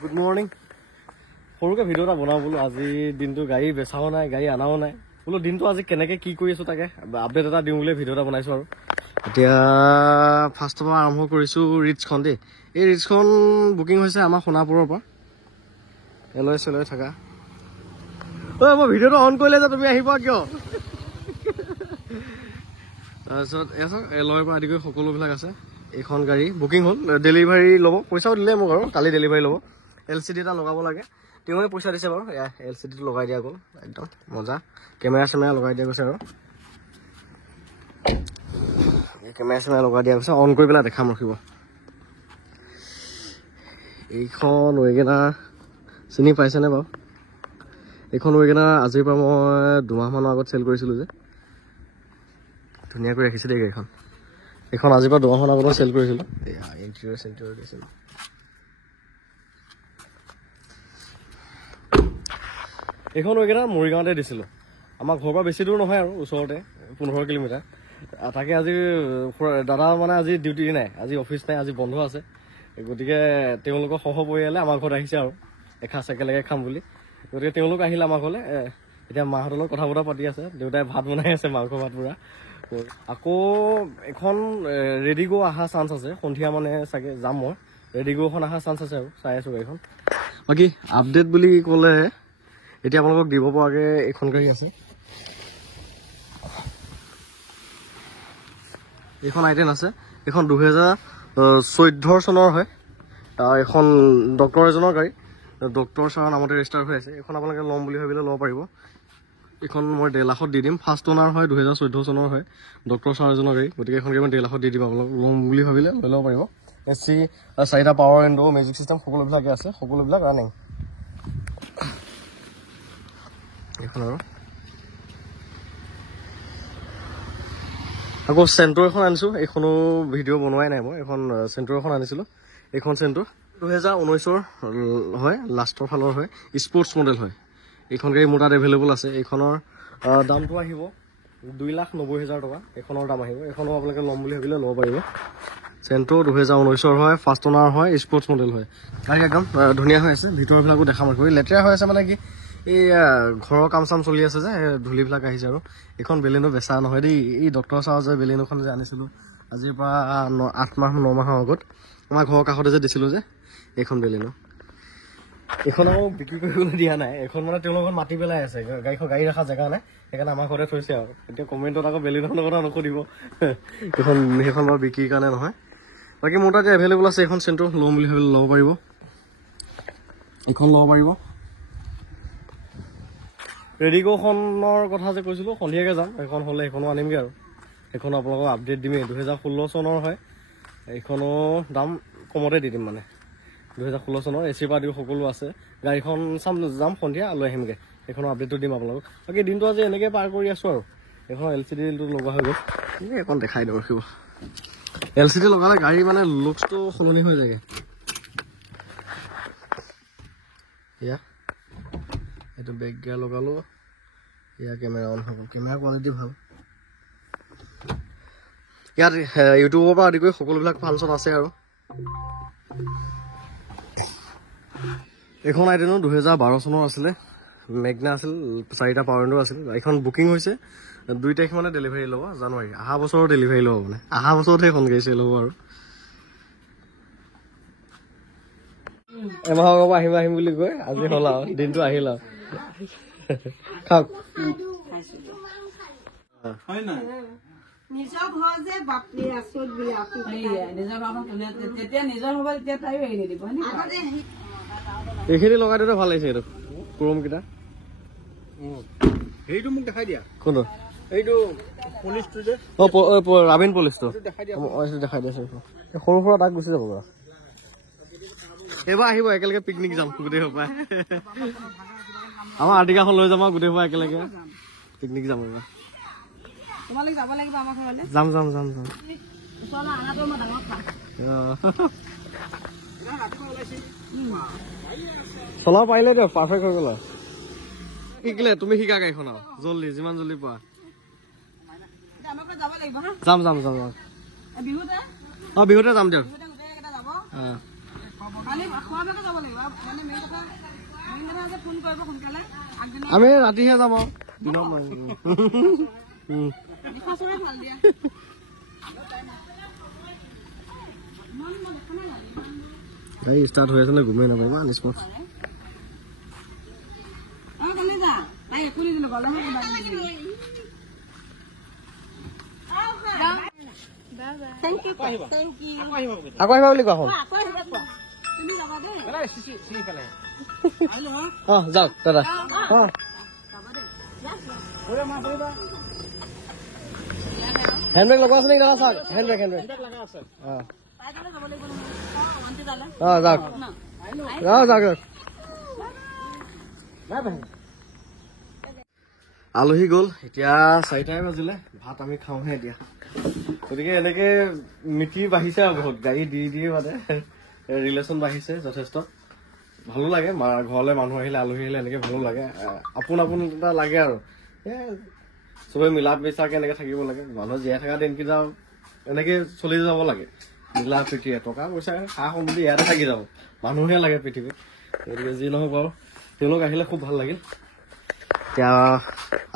good morning সৰুকৈ video' এটা বনাওঁ বোলো আজি দিনটো গাড়ী বেচাও নাই গাড়ী আনাও নাই বোলো দিনটো আজি কেনেকৈ কি কৰি আছোঁ তাকে আপডেট এটা দিওঁ বুলি ভিডিঅ' এটা বনাইছোঁ আৰু এতিয়া ফাৰ্ষ্টৰ পৰা আৰম্ভ কৰিছোঁ ৰিটছখন দেই এই ৰিটছখন বুকিং হৈছে আমাৰ সোণাপুৰৰ পৰা এলয় চেলয় থাকা ঐ মই ভিডিঅ'টো অন কৰিলে যে তুমি আহিবা কিয় তাৰপিছত এলয়ৰ পৰা আদি কৰি সকলোবিলাক আছে এইখন গাড়ী বুকিং হ'ল ডেলিভাৰী ল'ব পইচাও দিলে মোক আৰু কালি ডেলিভাৰী ল'ব LCD এটা লগাব লাগে তেওঁৱে পইচা দিছে বাৰু এয়া LCDটো লগাই দিয়া গ'ল একদম মজা কেমেৰা চেমেৰা লগাই দিয়া গৈছে আৰু কেমেৰা চেমেৰা লগাই দিয়া গৈছে অন কৰি পেলাই দেখাম ৰখিব এইখন ৱেগেনাৰ চিনি পাইছেনে বাৰু এইখন ৱেগেনাৰ আজিৰ পৰা মই 2 মাহমানৰ আগত চেল কৰিছিলোঁ যে ধুনীয়াকৈ ৰাখিছে দেই গাড়ীখন এইখন আজিৰ পৰা 2 মাহমানৰ আগত চেল কৰিছিলোঁ ইণ্টেৰিয়ৰ দিছিলোঁ এইখন ৱেগেনাৰ মৰিগাঁৱতে দিছিলোঁ আমাৰ ঘৰৰ পৰা বেছি দূৰ নহয় আৰু ওচৰতে 15 কিলোমিটাৰ তাকে আজি দাদা মানে আজি ডিউটি নাই আজি অফিচ নাই আজি বন্ধ আছে গতিকে তেওঁলোকৰ সহ পৰিয়ালে আমাৰ ঘৰত আহিছে আৰু এসাঁজ একেলগে খাম বুলি গতিকে তেওঁলোক আহিলে আমাৰ ঘৰলৈ এতিয়া মাহঁতৰ লগত কথা বতৰা পাতি আছে দেউতাই ভাত বনাই আছে মাংস ভাত পুৰা আকৌ এখন ৰেডিগ' অহা চান্স আছে সন্ধিয়া মানে চাগে যাম মই ৰেডিগ'খন অহা চান্স আছে আৰু চাই আছোঁ গাড়ীখন বাকী আপডেট বুলি ক'লে এতিয়া আপোনালোকক দিব পৰাকৈ এইখন গাড়ী আছে এইখন I10 আছে এইখন 2014 চনৰ হয় এখন ডক্টৰ এজনৰ গাড়ী ডক্টৰ ছাৰৰ নামতে ৰেজিষ্টাৰ হৈ আছে এইখন আপোনালোকে ল'ম বুলি ভাবিলে ল'ব পাৰিব এইখন মই 1.5 লাখত দি দিম ফাৰ্ষ্ট অনাৰ হয় 2014 চনৰ হয় ডক্টৰ ছাৰ এজনৰ গাড়ী গতিকে এইখন গাড়ী মই 1.5 লাখত দি দিম আপোনালোক ল'ম বুলি ভাবিলে লৈ ল'ব পাৰিব AC 4টা পাৱাৰ উইণ্ডো মিউজিক চিষ্টেম সকলোবিলাকে আছে সকলোবিলাক ৰানিং এইখন আৰু আকৌ চেণ্ট্ৰ এখন আনিছোঁ এইখনো ভিডিঅ' বনোৱাই নাই মই এখন চেণ্ট্ৰ এখন আনিছিলোঁ এইখন চেণ্ট্ৰ 2019ৰ হয় লাষ্টৰ ফালৰ হয় স্পৰ্টছ মডেল হয় এইখন গাড়ী মোৰ তাত এভেইলেবল আছে এইখনৰ দামটো আহিব 2,90,000 টকা এইখনৰ দাম আহিব এইখনো আপোনালোকে ল'ম বুলি ভাবিলে ল'ব পাৰিব চেণ্ট্ৰ 2019ৰ হয় ফাৰ্ষ্ট অনাৰ হয় স্পৰ্টছ মডেল হয় গাড়ী একদম ধুনীয়া হৈ আছে ভিতৰবিলাকো দেখাম আৰু লেতেৰা হৈ আছে মানে কি এই ঘৰৰ কাম চাম চলি আছে যে ধূলিবিলাক আহিছে আৰু এইখন বেলেনো বেচা নহয় দেই এই ডক্টৰ ছাৰ যে বেলেনোখন যে আনিছিলোঁ আজিৰ পৰা 8 মাহ 9 মাহৰ আগত আমাৰ ঘৰৰ কাষতে যে দিছিলোঁ যে এইখন বেলেনো এইখন আকৌ বিক্ৰী কৰিবলৈ দিয়া নাই এইখন মানে তেওঁলোকৰ মাটি পেলাই আছে গাড়ী ৰখা জেগা নাই সেইকাৰণে আমাৰ ঘৰতে থৈছে আৰু এতিয়া কমেণ্টত আকৌ বেলেনোখনৰ কথা নুসুধিব সেইখন বাৰু বিক্ৰীৰ কাৰণে নহয় বাকী মোৰ তাত এভেইলেবল আছে এইখন চেণ্ট্ৰ ল'ম বুলি ভাবিলে ল'ব পাৰিব এইখন ল'ব পাৰিব ৰেডিগ'খনৰ কথা যে কৈছিলোঁ সন্ধিয়াকৈ যাম এইখন হ'লে সেইখনো আনিমগৈ আৰু সেইখনো আপোনালোকক আপডেট দিমেই 2016 চনৰ হয় এইখনো দাম কমতে দি দিম মানে 2016 চনৰ AC পৰা দিও সকলো আছে গাড়ীখন যাম সন্ধিয়া লৈ আহিমগৈ সেইখনৰ আপডেটটো দিম আপোনালোকক বাকী দিনটো আজি এনেকৈ পাৰ কৰি আছোঁ আৰু এইখন LCDটো লগোৱা হৈ গ'ল এইখন দেখাই দিওঁ ৰখিব LCD লগালে গাড়ী মানে লুকছটো সলনি হৈ যায়গৈ এয়া এইটো বেক গিয়াৰ লগালোঁ এয়া কেমেৰা অন হ'ব কেমেৰা কোৱালিটি ভাল ইয়াত ইউটিউবৰ পৰা আদি কৰি সকলোবিলাক ফাংচন আছে আৰু এইখন I10 2012 চনৰ আছিলে মেগনা আছিল 4টা পাৱাৰ উইণ্ডো আছিল এইখন বুকিং হৈছে 2 তাৰিখ মানে ডেলিভাৰী ল'ব জানুৱাৰী অহা বছৰৰ ডেলিভাৰী ল'ব মানে অহা বছৰতহে এখন গাড়ী চেল হ'ব আৰু এমাহৰ পৰা আহিম বুলি কৈ আজি হ'ল আৰু দিনটো আহিল আৰু খাওক নিজৰ ঘৰ যে বাপৰে আচৰিত বুলি এইখিনি লগাই দিলে ভাল লাগিছে এইটো ক্ৰম কেইটা সেইটো মোক দেখাই দিয়া কোনটো এইটো পলিচটো যে ৰাবিন পলিচটো দেখাই দিছে সৰু সুৰা তাক গুচি যাব বাৰু এইবাৰ আহিব একেলগে পিকনিক যাম গোটেই সোপাই আমাৰ আৰ্টিকাখন লৈ যাম আৰু গোটেই সোপা একেলগে পিকনিক যাম এইবাৰ যাম চলাব পাৰিলে দিয়ক পাৰফেক্ট হৈ গ'ল শিকিলে তুমি শিকা গাড়ীখন আৰু জল্দি যিমান জল্দি পোৱা যাম বিহুতে যাম দিয়ক কালি খোৱা বোৱাতে যাব লাগিব মানে মেইন কথা আছে ফোন কৰিব সোনকালে আগদিনা আমি ৰাতিহে যাম আৰু দিনত সঁচাই ভাল দিয়া গাড়ী ষ্টাৰ্ট হৈ আছে নে গমেই নাপায় ইমান স্পৰ্টছ কালি যা তাই একো নিদিলো গলেহে কিবা থেংক ইউ থেংক ইউ আকৌ আহিবা বুলি কোৱা হ'ল তুমি যাবা দেই অঁ যাওক দাদা অঁ হেণ্ডবেগ লগোৱা আছে নেকি দাদা চাওক হেণ্ডবেগ অঁ অঁ যাওক যাওক যাওক আলহী গ'ল এতিয়া 4টাই বাজিলে ভাত আমি খাওঁহে এতিয়া গতিকে এনেকে মিতি বাঢ়িছে আৰু বহুত গাড়ী দি মানে ৰিলেশ্যন বাঢ়িছে যথেষ্ট ভালো লাগে ঘৰলৈ মানুহ আহিলে আলহী আহিলে এনেকে ভালো লাগে আপোন এটা লাগে আৰু চবে মিলা মিছাকে এনেকে থাকিব লাগে মানুহ জীয়াই থকা দিনকেইটা এনেকে চলি যাব লাগে মিলা প্ৰীতিৰে টকা পইচা সা সম্পত্তি ইয়াতে থাকি যাব মানুহে লাগে পৃথিৱীত গতিকে যি নহওক বাৰু তেওঁলোক আহিলে খুব ভাল লাগিল এতিয়া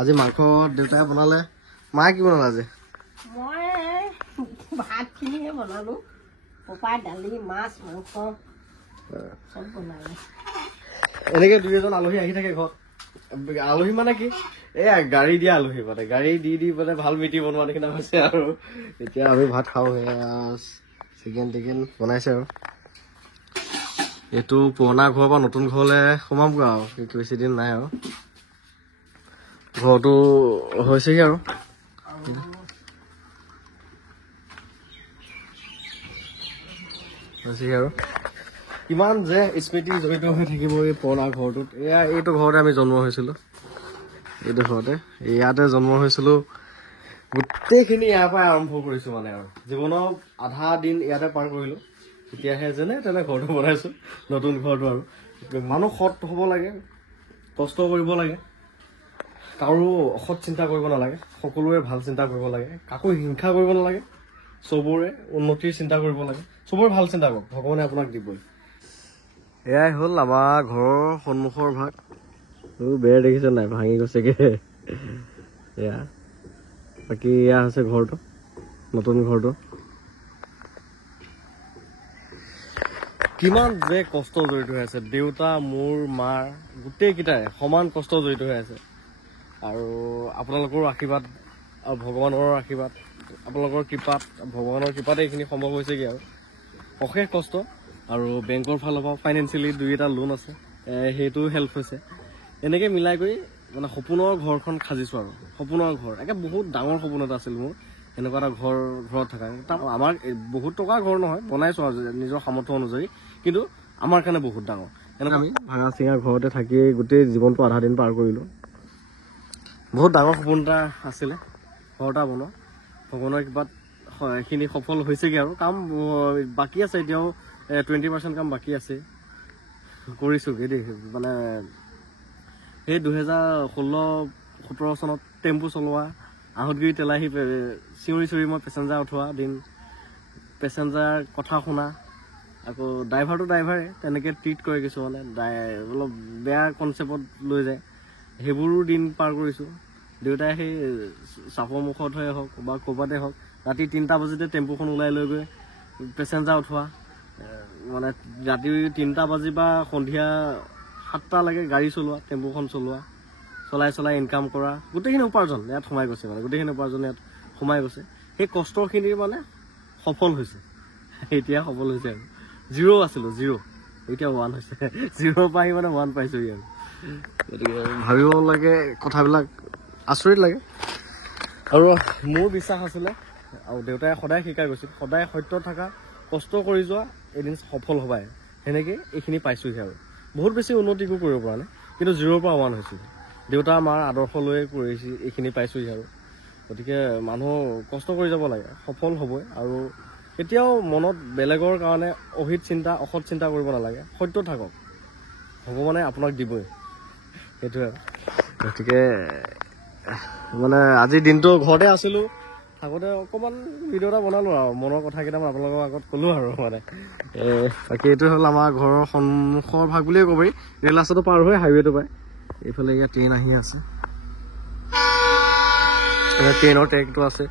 আজি মাংস দেউতাই বনালে মায়ে কি বনালে আজি মই ভাতখিনিহে বনালো পপাই দালি মাছ মাংস চব বনালে এনেকে দুই এজন আলহী আহি থাকে ঘৰত আলহী মানে কি এয়া গাড়ী দিয়া আলহী মানে গাড়ী দি মানে ভাল মিতি বনোৱা নিচিনা হৈছে আৰু এতিয়া আমি ভাত খাওঁ চিকেন টিকেন বনাইছে আৰু এইটো পুৰণা ঘৰৰ পৰা নতুন ঘৰলৈ সোমামগৈ আৰু বেছি দিন নাই আৰু ঘৰটো হৈছেহি আৰু কিমান যে স্মৃতি জড়িত হৈ থাকিব এই পুৰণা ঘৰটোত এইটো ঘৰতে আমি জন্ম হৈছিলো এইটো ঘৰতে ইয়াতে জন্ম হৈছিলো গোটেইখিনি ইয়াৰ পৰাই আৰম্ভ কৰিছো মানে আৰু জীৱনৰ আধা দিন ইয়াতে পাৰ কৰিলো এতিয়াহে যেনে তেনে ঘৰটো বনাইছো নতুন ঘৰটো আৰু মানুহ সৎ হ'ব লাগে কষ্ট কৰিব লাগে কাৰো অসৎ চিন্তা কৰিব নালাগে সকলোৰে ভাল চিন্তা কৰিব লাগে কাকো হিংসা কৰিব নালাগে চবৰে উন্নতিৰ চিন্তা কৰিব লাগে চবৰে ভাল চিন্তা কৰক ভগৱানে আপোনাক দিবই এয়াই হ'ল আমাৰ ঘৰৰ সন্মুখৰ ভাগ বেৰ দেখিছে নাই ভাঙি গৈছেগে এয়া বাকী এয়া হৈছে ঘৰটো নতুন ঘৰটো কিমান যে কষ্ট জড়িত হৈ আছে দেউতা মোৰ মাৰ গোটেইকেইটাৰে সমান কষ্ট জড়িত হৈ আছে আৰু আপোনালোকৰ আশীৰ্বাদ আৰু ভগৱানৰ আশীৰ্বাদ আপোনালোকৰ কৃপাত ভগৱানৰ কৃপাতে এইখিনি সম্ভৱ হৈছেগৈ আৰু অশেষ কষ্ট আৰু বেংকৰ ফালৰ পৰা ফাইনেন্সিয়েলি 2এটা লোন আছে সেইটো হেল্প হৈছে এনেকৈ মিলাই কৰি মানে সপোনৰ ঘৰখন সাজিছোঁ আৰু সপোনৰ ঘৰ একে বহুত ডাঙৰ সপোন এটা আছিল মোৰ এনেকুৱা এটা ঘৰত থকা আমাৰ বহুত টকাৰ ঘৰ নহয় বনাইছোঁ আৰু নিজৰ সামৰ্থ্য অনুযায়ী কিন্তু আমাৰ কাৰণে বহুত ডাঙৰ এনেকুৱা আমি ভাঙা চিঙা ঘৰতে থাকি গোটেই জীৱনটো আধা দিন পাৰ কৰিলোঁ বহুত ডাঙৰ সপোন এটা আছিলে ঘৰ এটা বনোৱা ভগৱানৰ কৃপাত এইখিনি সফল হৈছেগৈ আৰু কাম বাকী আছে এতিয়াও 20% কাম বাকী আছে কৰিছোঁগৈ দেই মানে সেই 2016-17 চনত টেম্পু চলোৱা আহঁতগুৰি তেলাহী চিঞৰি মই পেচেঞ্জাৰ উঠোৱা দিন পেচেঞ্জাৰ কথা শুনা আকৌ ড্ৰাইভাৰটো ড্ৰাইভাৰে তেনেকৈ ট্ৰিট কৰে কিছুমানে অলপ বেয়া কনচেপ্টত লৈ যায় সেইবোৰো দিন পাৰ কৰিছোঁ দেউতাই সেই চাপৰ মুখত হৈ হওক বা ক'ৰবাতে হওক ৰাতি 3টা বজাতে টেম্পুখন ওলাই লৈ গৈ পেচেঞ্জাৰ উঠোৱা মানে ৰাতি 3টা বাজি বা সন্ধিয়া 7টালৈকে গাড়ী চলোৱা টেম্পুখন চলাই ইনকাম কৰা গোটেইখিনি উপাৰ্জন ইয়াত সোমাই গৈছে মানে গোটেইখিনি উপাৰ্জন ইয়াত সোমাই গৈছে সেই কষ্টখিনিৰ মানে সফল হৈছে এতিয়া সফল হৈছে আৰু 0 আছিলোঁ 0 এতিয়া 1 হৈছে 0 পৰা আহি মানে 1 পাইছোঁহি আৰু গতিকে ভাবিব লাগে কথাবিলাক আচৰিত লাগে আৰু মোৰ বিশ্বাস আছিলে আৰু দেউতাই সদায় শিকাই গৈছিল সদায় সত্য থকা কষ্ট কৰি যোৱা এদিন সফল হ'বাই সেনেকৈ এইখিনি পাইছোঁহি আৰু বহুত বেছি উন্নতিকো কৰিব পৰা নাই কিন্তু 0ৰ পৰা 1 হৈছিল দেউতা মাৰ আদৰ্শ লৈয়ে কৰিছে এইখিনি পাইছোঁহি আৰু গতিকে মানুহ কষ্ট কৰি যাব লাগে সফল হ'বই আৰু কেতিয়াও মনত বেলেগৰ কাৰণে অসৎ চিন্তা কৰিব নালাগে সত্য থাকক ভগৱানে আপোনাক দিবই সেইটোৱে গতিকে মানে আজিৰ দিনটো ঘৰতে আছিলোঁ আগতে অকণমান ভিডিঅ' এটা বনালোঁ আৰু মনৰ কথা কেইটামান আপোনালোকৰ আগত ক'লোঁ আৰু মানে বাকী এইটো হ'ল আমাৰ ঘৰৰ সন্মুখৰ ভাগ বুলিয়ে ক'ব পাৰি ৰেল ৰাস্তাটো পাৰ হৈ হাইৱেটো পায় এইফালে ইয়াত ট্ৰেইন আহি আছে ট্ৰেইনৰ ট্ৰেকটো আছে